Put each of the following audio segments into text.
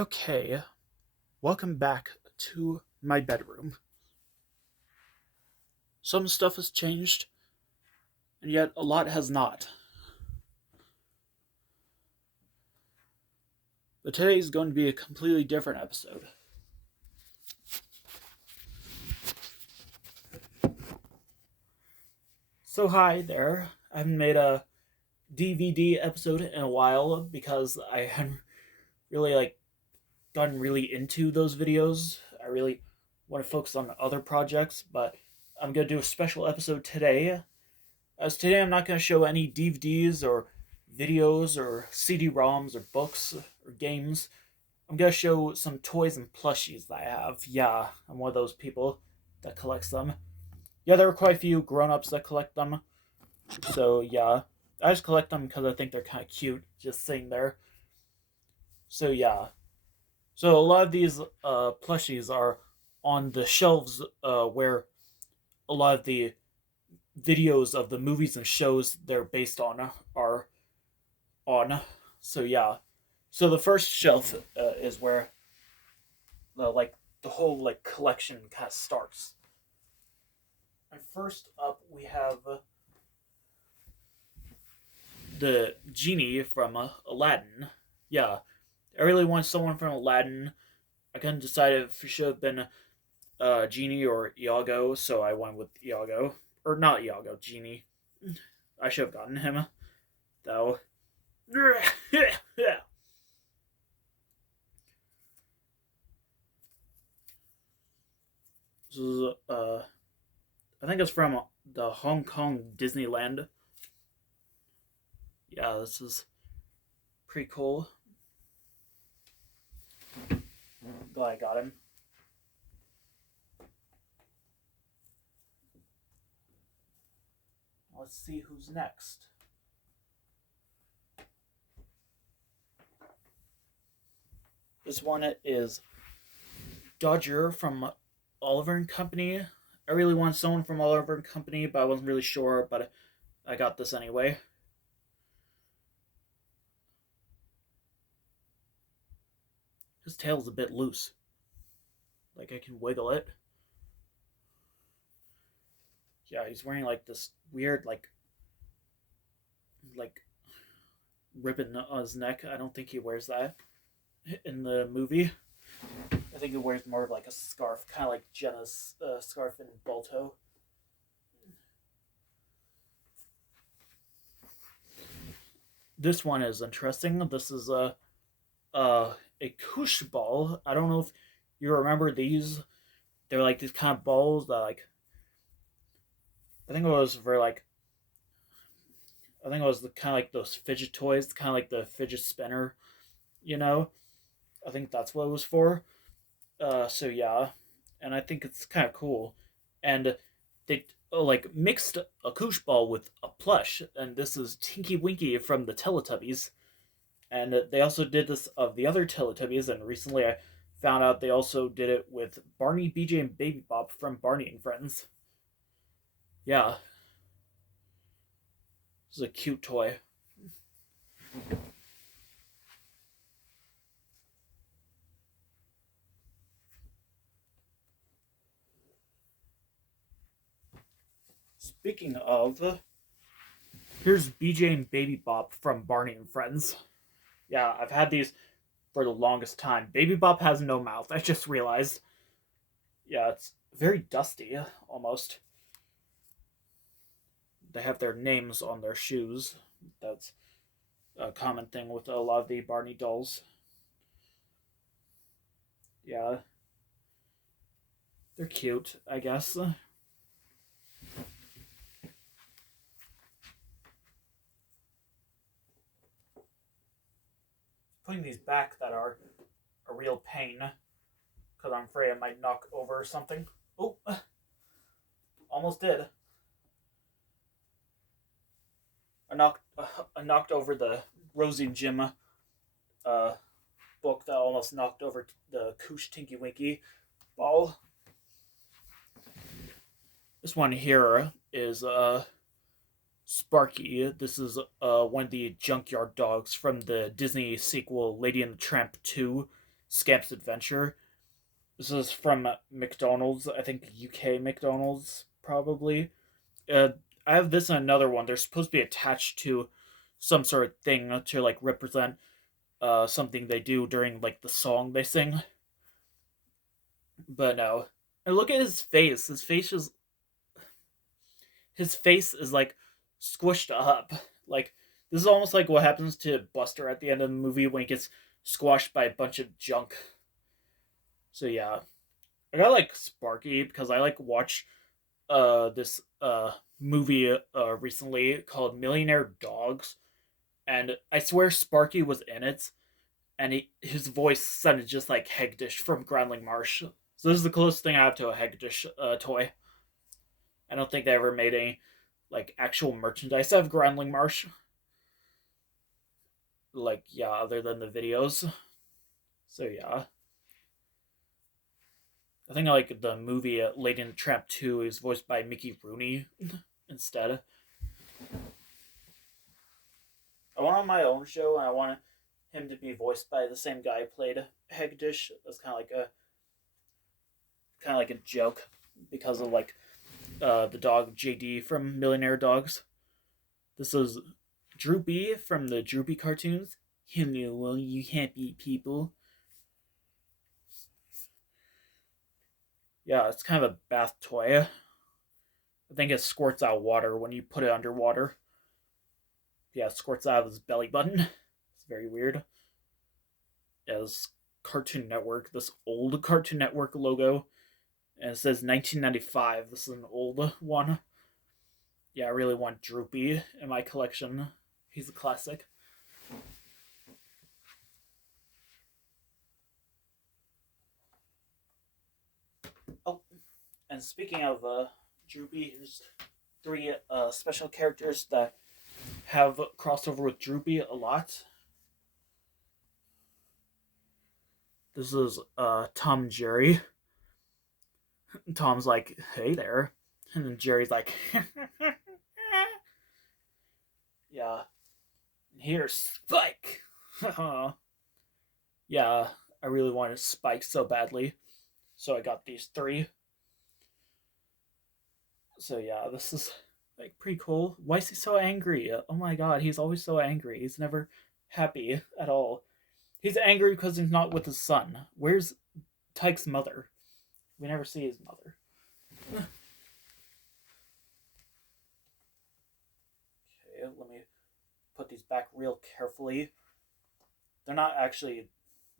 Okay, welcome back to my bedroom. Some stuff has changed, and yet a lot has not. But today is going to be a completely different episode. So, hi there. I haven't made a D.V.D episode in a while because I hadn't really gotten really into those videos. I really want to focus on other projects, but I'm gonna do a special episode today. As today, I'm not gonna show any DVDs or videos or CD-ROMs or books or games. I'm gonna show some toys and plushies that I have. Yeah, I'm one of those people that collects them. Yeah, there are quite a few grown-ups that collect them. So yeah, I just collect them because I think they're kind of cute, just sitting there. So yeah, so a lot of these plushies are on the shelves where a lot of the videos of the movies and shows they're based on are on. So yeah, so the first shelf is where the whole collection kind of starts. And first up, we have the genie from Aladdin. Yeah, I really want someone from Aladdin. I couldn't decide if it should have been Genie or Iago, so I went with Iago. Or not Iago, Genie. I should have gotten him, though. This is, I think it's from the Hong Kong Disneyland. Yeah, this is pretty cool. Glad I got him. Let's see who's next. This one is Dodger from Oliver and Company. I really want someone from Oliver and Company, but I wasn't really sure, but I got this anyway. His tail's a bit loose. Like I can wiggle it. Yeah, he's wearing this weird like ribbon on his neck. I don't think he wears that in the movie. I think he wears more of a scarf, kind of like Jenna's scarf in Balto. This one is interesting. This is a koosh ball. I don't know if you remember these. They're these kind of balls that I think it was for I think it was the kind of those fidget toys, kind of like the fidget spinner, you know. I think that's what it was for. So yeah, and I think it's kind of cool, and they mixed a koosh ball with a plush, and this is Tinky Winky from the Teletubbies, and they also did this of the other Teletubbies, and recently I found out they also did it with Barney, BJ, and Baby Bop from Barney and Friends. Yeah, this is a cute toy. Speaking of, here's BJ and Baby Bop from Barney and Friends. Yeah, I've had these for the longest time. Baby Bop has no mouth. I just realized. Yeah, it's very dusty, almost. They have their names on their shoes. That's a common thing with a lot of the Barney dolls. Yeah, they're cute, I guess. Putting these back that are a real pain because I'm afraid I might knock over something. Oh, almost did. I knocked over the Rosie and Jim uh, book that almost knocked over the Koosh Tinky Winky ball. This one here is Sparky. This is one of the junkyard dogs from the Disney sequel Lady and the Tramp 2. Scamp's Adventure. This is from McDonald's, I think UK McDonald's, probably. Uh, I have this and another one. They're supposed to be attached to some sort of thing to like represent something they do during like the song they sing. But no. And look at his face. His face is like squished up. Like this is almost like what happens to Buster at the end of the movie when he gets squashed by a bunch of junk. So yeah, I got like Sparky because I like watched this movie recently called Millionaire Dogs, and I swear Sparky was in it, and his voice sounded just like Hagdish from Groundling Marsh. So this is the closest thing I have to a Hagdish toy. I don't think they ever made any like actual merchandise out of Groundling Marsh. Like yeah, other than the videos. So yeah, I think like the movie Lady and the Tramp 2 is voiced by Mickey Rooney instead. I want on my own show, and I want him to be voiced by the same guy who played Hagdish. That's kind of like a joke because of like the dog JD from Millionaire Dogs. This is Droopy from the Droopy cartoons. Hello, well, you can't beat people. Yeah, it's kind of a bath toy. I think it squirts out water when you put it underwater. Yeah, it squirts out of his belly button. It's very weird. Yeah, this Cartoon Network, this old Cartoon Network logo, and it says 1995. This is an old one. Yeah, I really want Droopy in my collection. He's a classic. Oh, and speaking of Droopy, here's three special characters that have crossover with Droopy a lot. This is Tom and Jerry. Tom's like, hey there. And then Jerry's like, yeah, here's Spike. Yeah, I really wanted Spike so badly. So I got these three. So yeah, this is like pretty cool. Why is he so angry? Oh my god, he's always so angry. He's never happy at all. He's angry because he's not with his son. Where's Tyke's mother? We never see his mother. Okay, let me put these back real carefully. They're not actually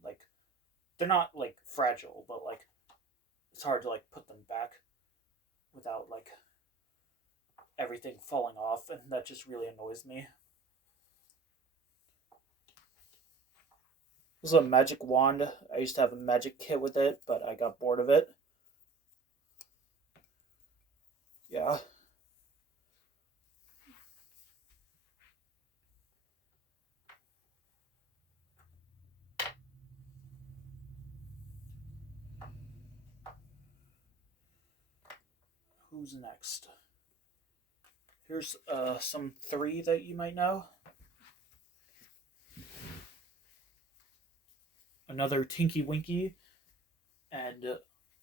like they're not like fragile, but like it's hard to like put them back without like everything falling off, and that just really annoys me. This is a magic wand. I used to have a magic kit with it, but I got bored of it. Yeah. Who's next? Here's some three that you might know. Another Tinky Winky, and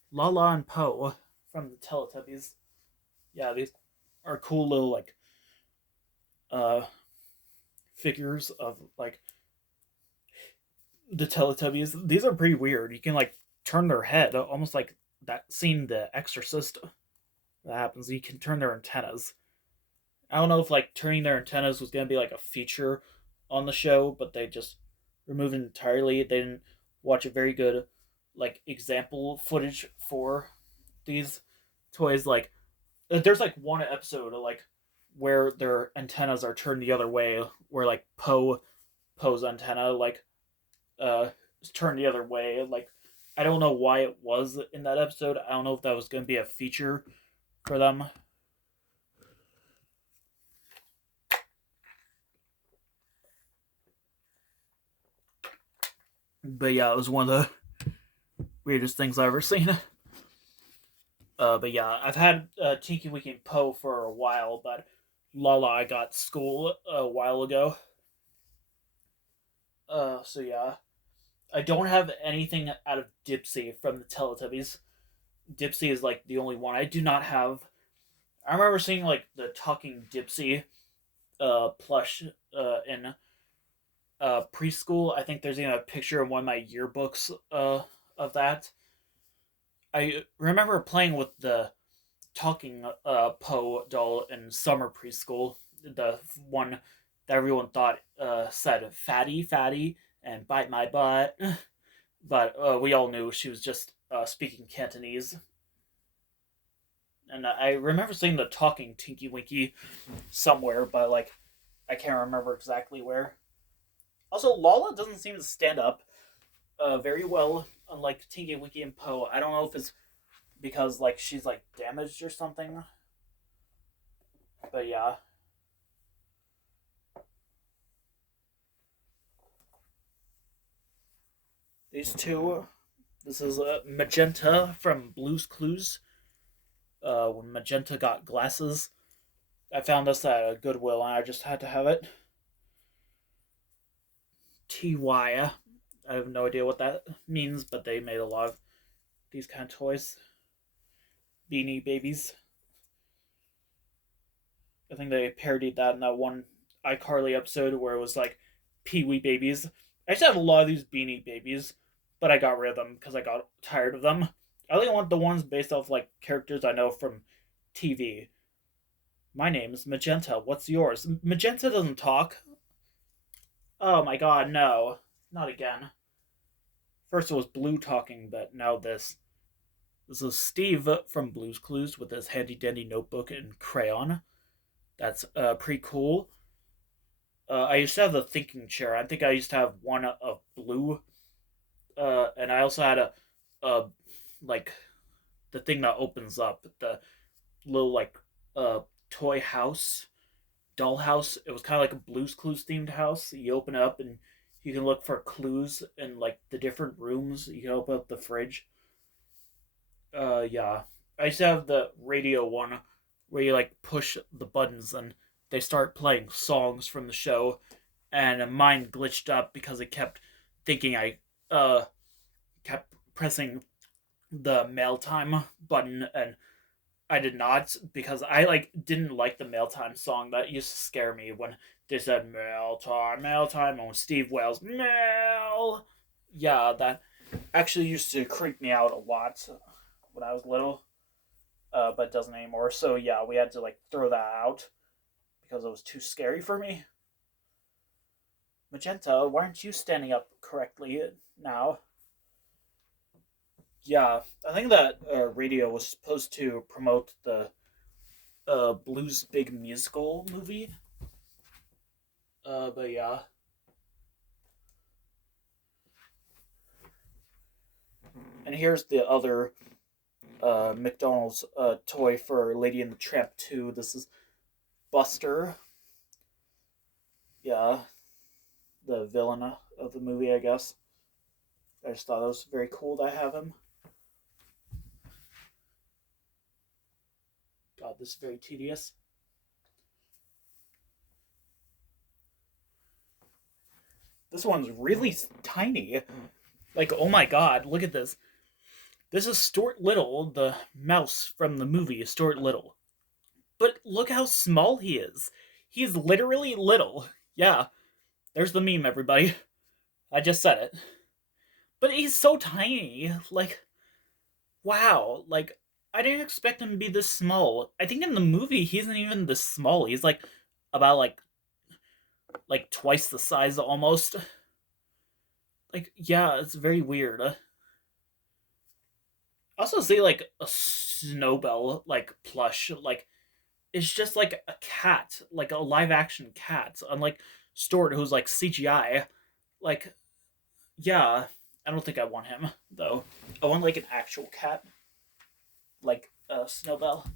Lala and Poe from the Teletubbies. Yeah, these are cool little like uh figures of like the Teletubbies. These are pretty weird. You can like turn their head, almost like that scene The Exorcist that happens. You can turn their antennas. I don't know if like turning their antennas was gonna be like a feature on the show, but they just removed it entirely. They didn't watch a very good like example footage for these toys. Like there's like one episode like where their antennas are turned the other way, where like Poe's antenna like is turned the other way. Like I don't know why it was in that episode. I don't know if that was going to be a feature for them. But yeah, it was one of the weirdest things I've ever seen. But yeah, I've had Tinky Winky and Poe for a while, but Lala I got school a while ago. So yeah, I don't have anything out of Dipsy from the Teletubbies. Dipsy is like the only one I do not have. I remember seeing like the talking Dipsy plush in preschool. I think there's even a picture in one of my yearbooks of that. I remember playing with the talking Poe doll in summer preschool. The one that everyone thought said "fatty, fatty" and "bite my butt," but we all knew she was just speaking Cantonese. And I remember seeing the talking Tinky Winky somewhere, but like I can't remember exactly where. Also, Lala doesn't seem to stand up very well, unlike Tinky Winky and Poe. I don't know if it's because like she's like damaged or something, but yeah. These two. This is Magenta from Blue's Clues. When Magenta got glasses, I found this at a Goodwill and I just had to have it. TY. I have no idea what that means, but they made a lot of these kind of toys. Beanie Babies. I think they parodied that in that one iCarly episode where it was like Pee Wee Babies. I used to have a lot of these Beanie Babies, but I got rid of them because I got tired of them. I only want the ones based off like characters I know from TV. My name is Magenta. What's yours? Magenta doesn't talk. Oh my god, no. Not again. First it was Blue talking, but now this. This is Steve from Blue's Clues with his handy dandy notebook and crayon. That's pretty cool. I used to have the thinking chair. I think I used to have one of blue, and I also had a like the thing that opens up, the little like toy house, doll house. It was kind of like a Blue's Clues themed house. You open it up and you can look for clues in like the different rooms. You can open up the fridge. Yeah, I used to have the radio one where you like push the buttons and they start playing songs from the show, and mine glitched up because it kept thinking I kept pressing the mail time button, and I did not because I like didn't like the mail time song. That used to scare me when they said mail time, and when Steve wails mail. Yeah, that actually used to creep me out a lot when I was little, but it doesn't anymore. So yeah, we had to like throw that out because it was too scary for me. Magenta, why aren't you standing up correctly now? Yeah, I think that radio was supposed to promote the Blues Big Musical movie. But yeah. And here's the other McDonald's toy for Lady and the Tramp 2. This is Buster. Yeah, the villain of the movie, I guess. I just thought it was very cool to have him. God, this is very tedious. This one's really tiny. Like, oh my god, look at this. This is Stuart Little, the mouse from the movie Stuart Little. But look how small he is. He's literally little. Yeah, there's the meme, everybody. I just said it. But he's so tiny. Like, wow. Like, I didn't expect him to be this small. I think in the movie he isn't even this small. He's like about like twice the size almost. Like, yeah, it's very weird. I also see like a Snowbell like plush, like it's just like a cat, like a live action cat, unlike Stuart who's like CGI. Like, yeah, I don't think I want him though. I want like an actual cat, like Snowbell.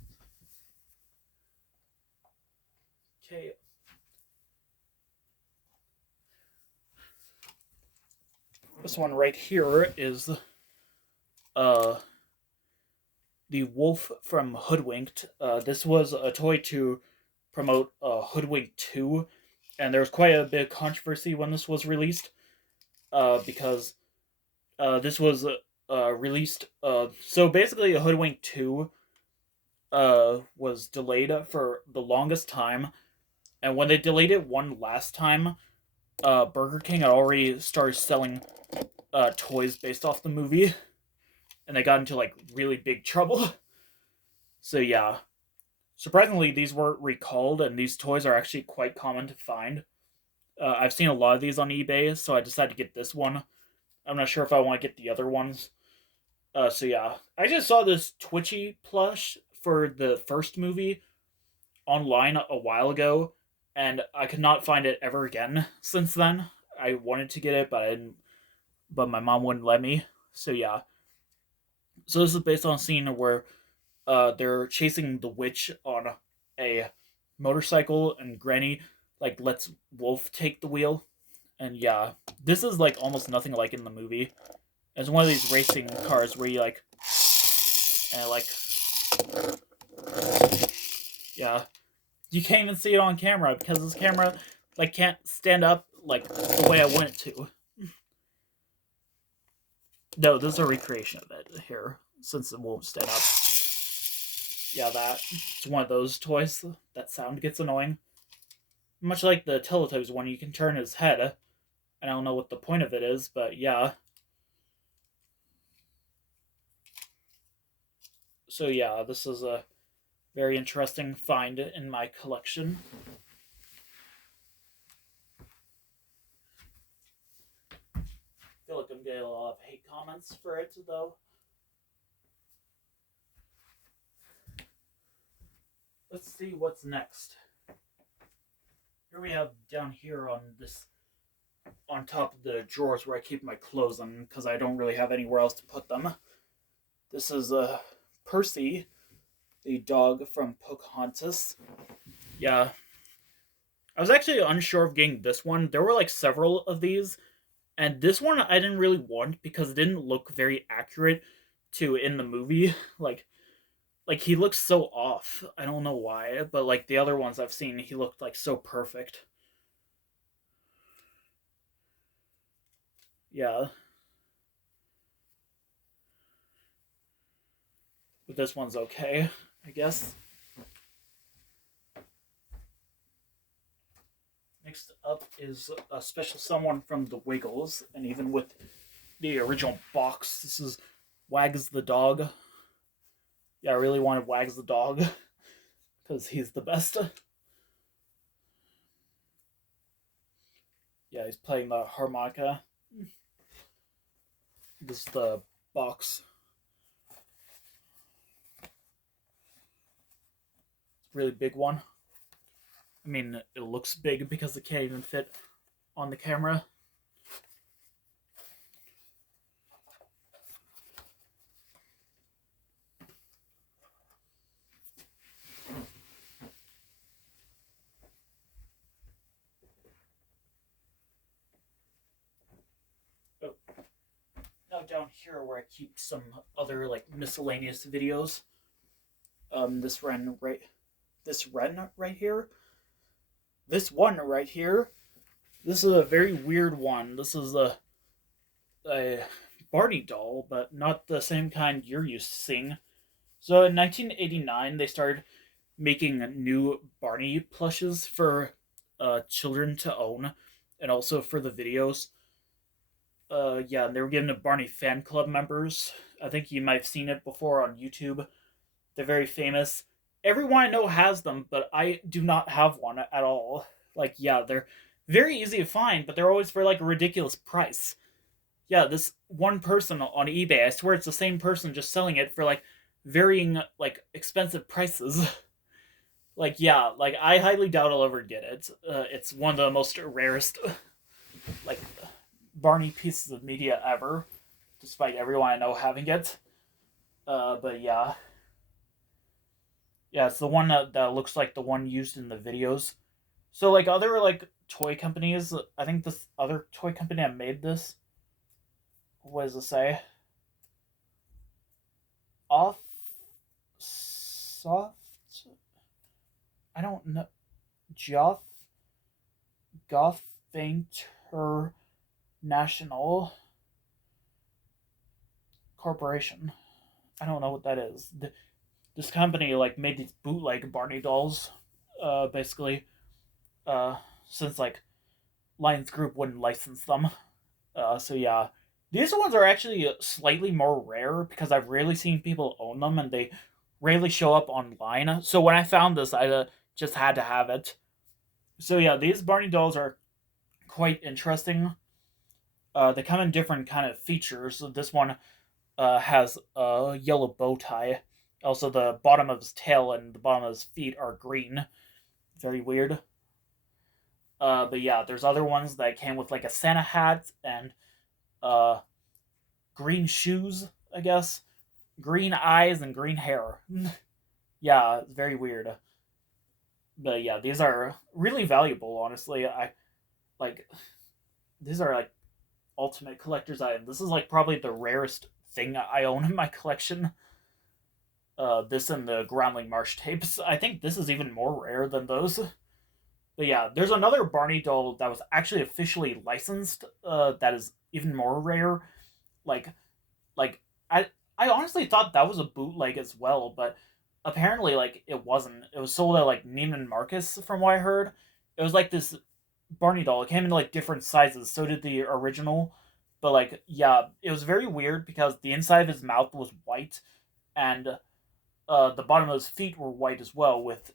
Okay, this one right here is uh the wolf from Hoodwinked. This was a toy to promote Hoodwinked 2, and there was quite a bit of controversy when this was released because This was released. So basically, Hoodwink 2 was delayed for the longest time, and when they delayed it one last time, Burger King had already started selling toys based off the movie, and they got into like really big trouble. So yeah, surprisingly, these were recalled, and these toys are actually quite common to find. I've seen a lot of these on eBay, so I decided to get this one. I'm not sure if I want to get the other ones. So yeah, I just saw this Twitchy plush for the first movie online a while ago, and I could not find it ever again since then. I wanted to get it, but I didn't. But my mom wouldn't let me. So yeah. So this is based on a scene where they're chasing the witch on a motorcycle, and Granny like lets Wolf take the wheel. And yeah, this is like almost nothing like in the movie. It's one of these racing cars where you like, and like, yeah, you can't even see it on camera because this camera like can't stand up like the way I want it to. No, this is a recreation of it here since it won't stand up. Yeah, that it's one of those toys. That sound gets annoying. Much like the Teletubbies one, you can turn his head. I don't know what the point of it is, but yeah. So yeah, this is a very interesting find in my collection. I feel like I'm getting a lot of hate comments for it, though. Let's see what's next. Here we have down here on this, on top of the drawers where I keep my clothes in because I don't really have anywhere else to put them. This is Percy, the dog from Pocahontas. Yeah, I was actually unsure of getting this one. There were like several of these, and this one I didn't really want because it didn't look very accurate to in the movie. Like he looks so off. I don't know why, but like the other ones I've seen, he looked like so perfect. Yeah, but this one's okay, I guess. Next up is a special someone from the Wiggles, and even with the original box, this is Wags the dog. Yeah, I really wanted Wags the dog because he's the best. Yeah, he's playing the harmonica. This is the box. It's a really big one. I mean, it looks big because it can't even fit on the camera. Oh, now down here where I keep some other like miscellaneous videos. This wren right, here. This one right here. This is a very weird one. This is a Barney doll, but not the same kind you're used to seeing. So in 1989, they started making new Barney plushes for children to own, and also for the videos. Yeah, and they were given to Barney fan club members. I think you might have seen it before on YouTube. They're very famous. Everyone I know has them, but I do not have one at all. Like, yeah, they're very easy to find, but they're always for like a ridiculous price. Yeah, this one person on eBay, I swear it's the same person just selling it for like varying like expensive prices. Like, yeah, like I highly doubt I'll ever get it. It's one of the most rarest like Barney pieces of media ever, despite everyone I know having it. But yeah, yeah, it's the one that looks like the one used in the videos. So like other like toy companies, I think this other toy company that made this, what does it say? Off soft. I don't know. Joff Goff International. Corporation. I don't know what that is. This company like made these bootleg Barney dolls, basically, uh, since like Lions Group wouldn't license them. So yeah, these ones are actually slightly more rare because I've rarely seen people own them and they rarely show up online. So when I found this, I just had to have it. So yeah, these Barney dolls are quite interesting. They come in different kind of features. So this one has a yellow bow tie. Also, the bottom of his tail and the bottom of his feet are green. Very weird. But yeah, there's other ones that came with like a Santa hat and uh, green shoes, I guess, green eyes and green hair. Yeah, it's very weird. But yeah, these are really valuable. Honestly, I like these are like ultimate collector's item. This is like probably the rarest thing I own in my collection. This and the Groundling Marsh tapes. I think this is even more rare than those. But yeah, there's another Barney doll that was actually officially licensed. That is even more rare. Like, like I honestly thought that was a bootleg as well, but apparently like it wasn't. It was sold at like Neiman Marcus, from what I heard. It was like this Barney doll. It came in like different sizes. So did the original. But like, yeah, it was very weird because the inside of his mouth was white, and the bottom of his feet were white as well, with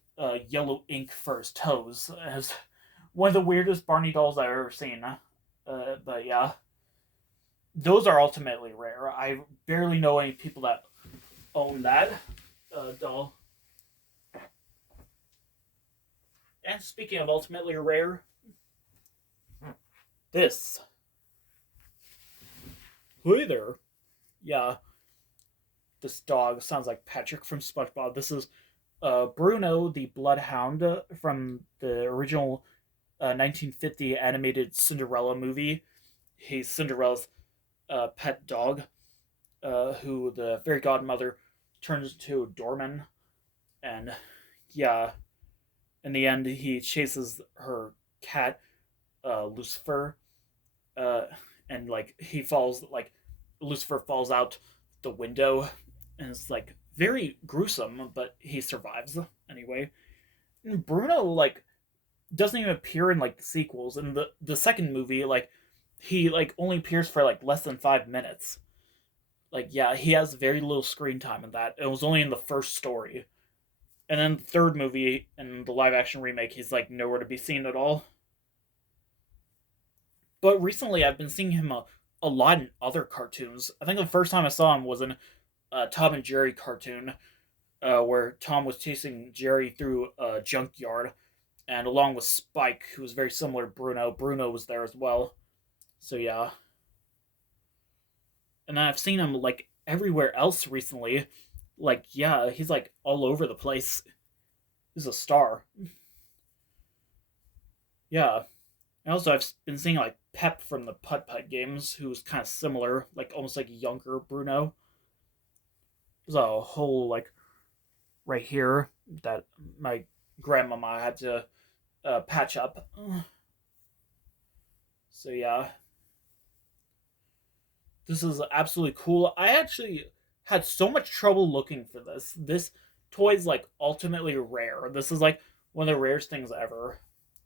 yellow ink for his toes. It was one of the weirdest Barney dolls I've ever seen. But yeah, those are ultimately rare. I barely know any people that own that doll. And speaking of ultimately rare, this. Hey there. Yeah, this dog sounds like Patrick from SpongeBob. This is Bruno the Bloodhound from the original 1950 animated Cinderella movie. He's Cinderella's pet dog, who the fairy godmother turns into a doorman. And yeah, in the end, he chases her cat, Lucifer, uh, and like Lucifer falls out the window, and it's like very gruesome, but he survives anyway. And Bruno like doesn't even appear in like the sequels. In the second movie, like he like only appears for like less than 5 minutes. Like yeah, he has very little screen time in that. It was only in the first story, and then the third movie and the live action remake, he's like nowhere to be seen at all. But recently, I've been seeing him a lot in other cartoons. I think the first time I saw him was in a Tom and Jerry cartoon, where Tom was chasing Jerry through a junkyard, and along with Spike, who was very similar to Bruno. Bruno was there as well. So yeah, and then I've seen him like everywhere else recently. Like yeah, he's like all over the place. He's a star. Yeah. And also, I've been seeing like Pep from the Putt Putt games, who's kind of similar, like almost like younger Bruno. There's a hole like right here that my grandmama had to patch up. So yeah, this is absolutely cool. I actually had so much trouble looking for this. This toy's like ultimately rare. This is like one of the rarest things ever.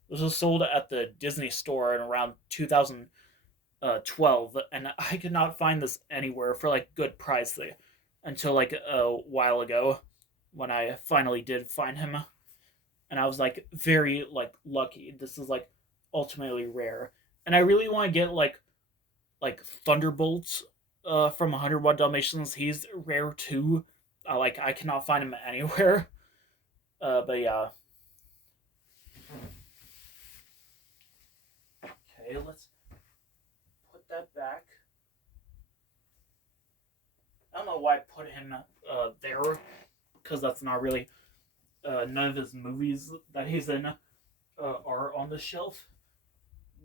This was sold at the Disney store in around 2012, and I could not find this anywhere for like good price until like a while ago when I finally did find him, and I was like very like lucky. This is like ultimately rare, and I really want to get like Thunderbolts from 101 Dalmatians. He's rare too. Like I cannot find him anywhere. But yeah. Okay, let's put that back. I don't know why I put him there, because that's not really none of his movies that he's in are on the shelf.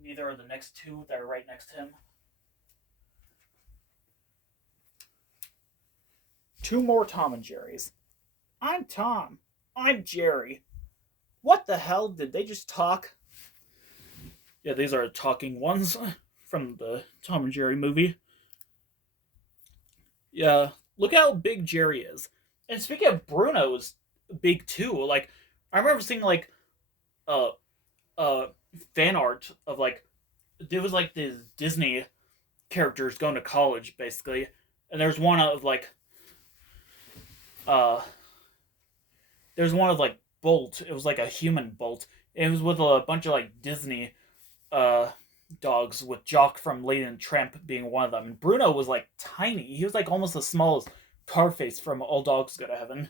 Neither are the next two that are right next to him. Two more Tom and Jerry's. I'm Tom. I'm Jerry. What the hell? Did they just talk? Yeah, these are talking ones from the Tom and Jerry movie. Yeah, look how big Jerry is. And speaking of Bruno's big too. Like, I remember seeing like uh uh fan art of like there was like these Disney characters going to college basically, and uh there's one of like Bolt. It was like a human Bolt. It was with a bunch of like Disney uh dogs, with Jock from Lady and the Tramp being one of them. And Bruno was like tiny. He was like almost as small as Carface from All Dogs Go to Heaven.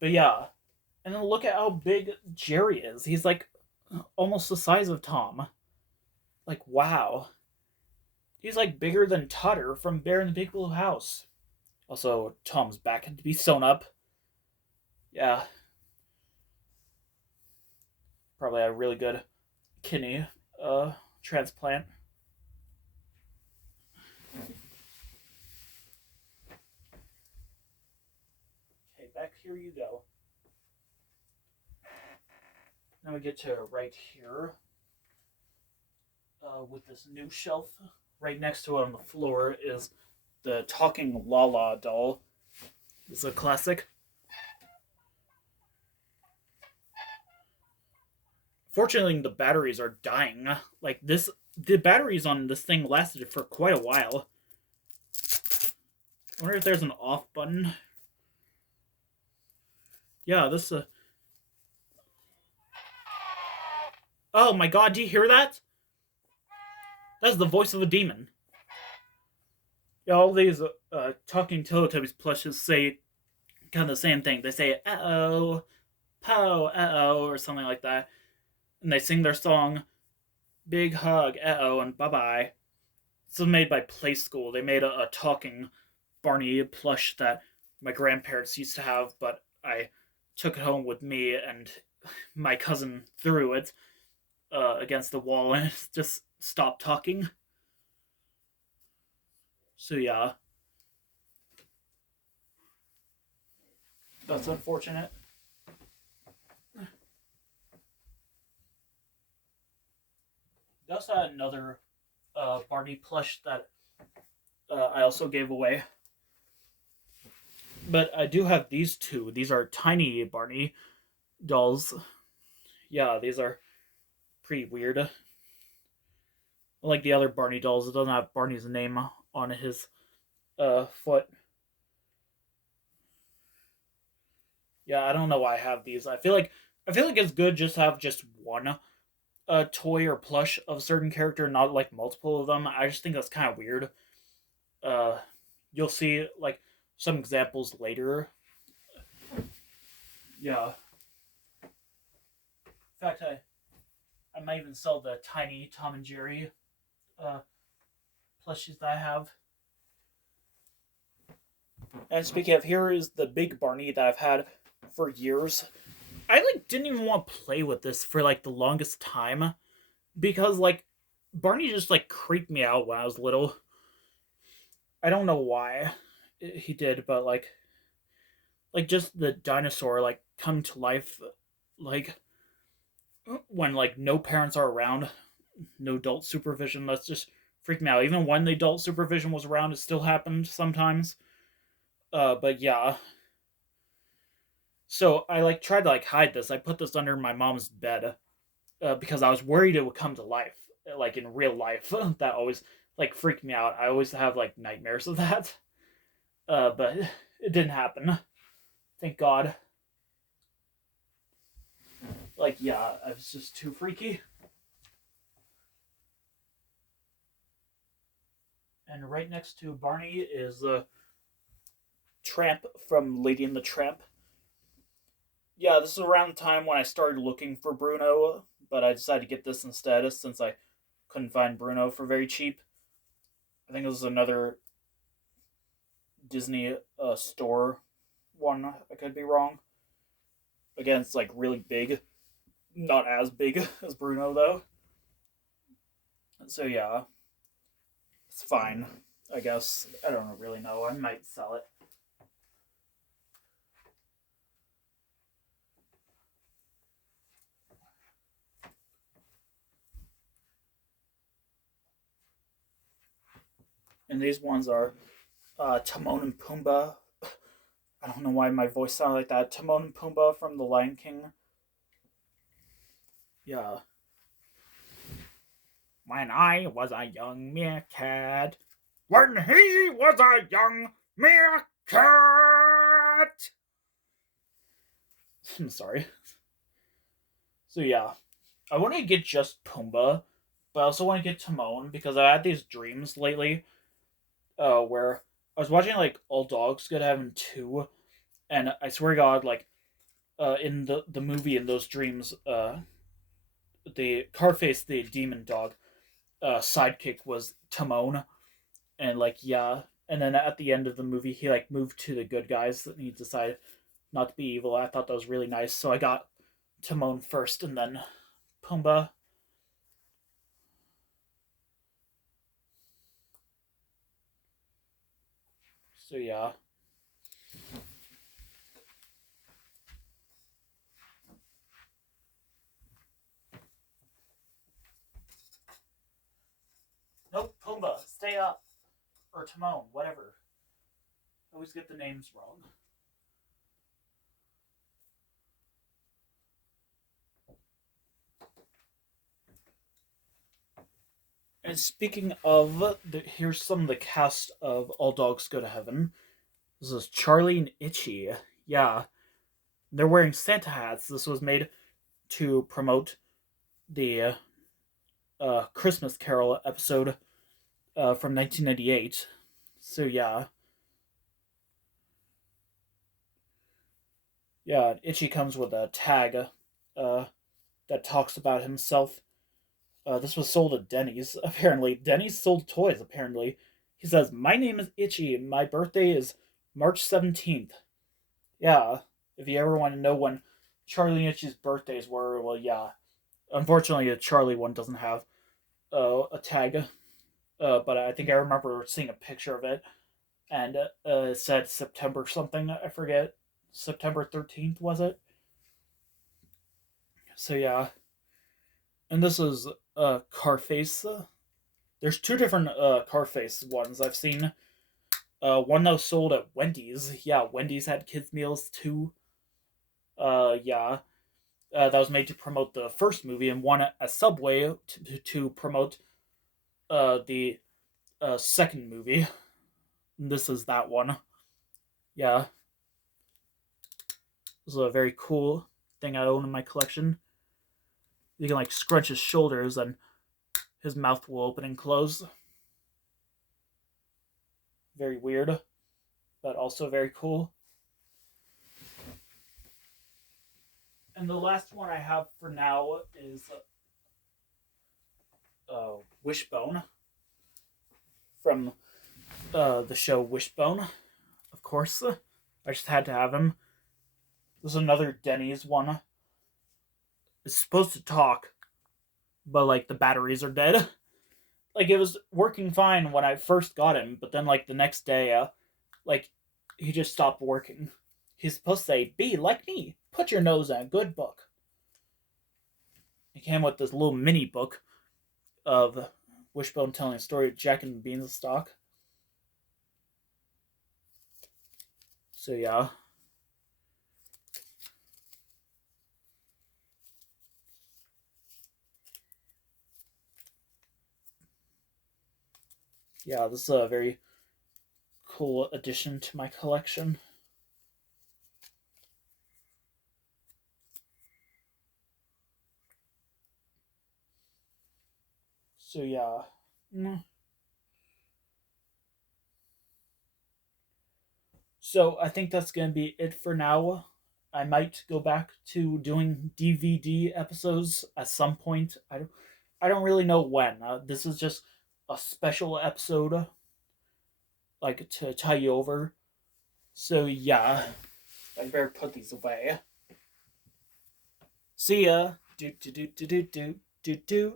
But yeah, and then look at how big Jerry is. He's like almost the size of Tom. Like wow, he's like bigger than Tutter from Bear in the Big Blue House. Also, Tom's back had to be sewn up. Yeah, probably a really good kidney transplant. Okay, back here you go. Now we get to right here with this new shelf. Right next to it on the floor is the talking Lala doll. It's a classic. Fortunately, the batteries are dying. Like this, the batteries on this thing lasted for quite a while. I wonder if there's an off button. Yeah, this. Oh my god, do you hear that? That's the voice of a demon. Yeah, all these talking Teletubbies plushes say kind of the same thing. They say "uh oh, po, uh oh," or something like that, and they sing their song "Big Hug, uh oh," and bye bye. This was made by Play School. They made a talking Barney plush that my grandparents used to have, but I took it home with me, and my cousin threw it against the wall, and it just stopped talking. So yeah, that's unfortunate. They also had another Barney plush that I also gave away. But I do have these two. These are tiny Barney dolls. Yeah, these are pretty weird. Like the other Barney dolls, it doesn't have Barney's name on his foot. Yeah, I don't know why I have these. I feel like it's good just to have just one toy or plush of a certain character, not like multiple of them. I just think that's kind of weird. Uh, you'll see like some examples later. Yeah. In fact, I might even sell the tiny Tom and Jerry uh, plushies that I have. And speaking of, here is the big Barney that I've had for years. I like didn't even want to play with this for like the longest time because like Barney just like creeped me out when I was little. I don't know why he did, but like just the dinosaur like come to life, like when like no parents are around, no adult supervision. That's just freaked me out. Even when the adult supervision was around, it still happened sometimes. But yeah. So I like tried to like hide this. I put this under my mom's bed because I was worried it would come to life, like in real life. That always like freaked me out. I always have like nightmares of that. But it didn't happen. Thank God. Like yeah, I was just too freaky. And right next to Barney is Tramp from Lady and the Tramp. Yeah, this is around the time when I started looking for Bruno, but I decided to get this instead since I couldn't find Bruno for very cheap. I think this is another Disney store one. I could be wrong. Again, it's like really big, not as big as Bruno though. So yeah, it's fine. I guess I don't really know. I might sell it. And these ones are Timon and Pumbaa. I don't know why my voice sounded like that. Timon and Pumbaa from The Lion King. Yeah. When I was a young meerkat. When he was a young meerkat. I'm sorry. So yeah, I want to get just Pumbaa, but I also want to get Timon because I had these dreams lately, where I was watching like All Dogs Go to Heaven 2, and I swear to God, like, in the movie in those dreams, the Carface, the demon dog, sidekick was Timon, and like yeah, and then at the end of the movie, he like moved to the good guys, and he decided not to be evil. I thought that was really nice, so I got Timon first, and then Pumbaa. So yeah. Nope, Pumbaa, stay up. Or Timon, whatever. I always get the names wrong. And speaking of, here's some of the cast of All Dogs Go to Heaven. This is Charlie and Itchy. Yeah, they're wearing Santa hats. This was made to promote the Christmas Carol episode from 1998. So yeah, yeah. Itchy comes with a tag uh, that talks about himself. This was sold at Denny's. Apparently, Denny's sold toys. Apparently, he says, "My name is Itchy. And my birthday is March 17th." Yeah, if you ever want to know when Charlie and Itchy's birthdays were, well, yeah. Unfortunately, the Charlie one doesn't have a tag, but I think I remember seeing a picture of it, and it said September something. I forget. September 13th was it? So yeah, and this is Carface. There's two different Carface ones I've seen. One that was sold at Wendy's. Yeah, Wendy's had kids meals too. Yeah, that was made to promote the first movie, and one at Subway to promote the second movie. And this is that one. Yeah, this is a very cool thing I own in my collection. You can like scrunch his shoulders, and his mouth will open and close. Very weird, but also very cool. And the last one I have for now is Wishbone from the show Wishbone. Of course, I just had to have him. There's another Denny's one. It's supposed to talk, but like the batteries are dead. Like it was working fine when I first got him, but then like the next day, like he just stopped working. He's supposed to say, "Be like me. Put your nose in a good book." He came with this little mini book of Wishbone telling a story of Jack and Beanstalk. So yeah. Yeah, this is a very cool addition to my collection. So yeah. So I think that's gonna be it for now. I might go back to doing DVD episodes at some point. I don't really know when. This is just a special episode, like to tie you over. So yeah, I better put these away. See ya. Do do do do do do do do.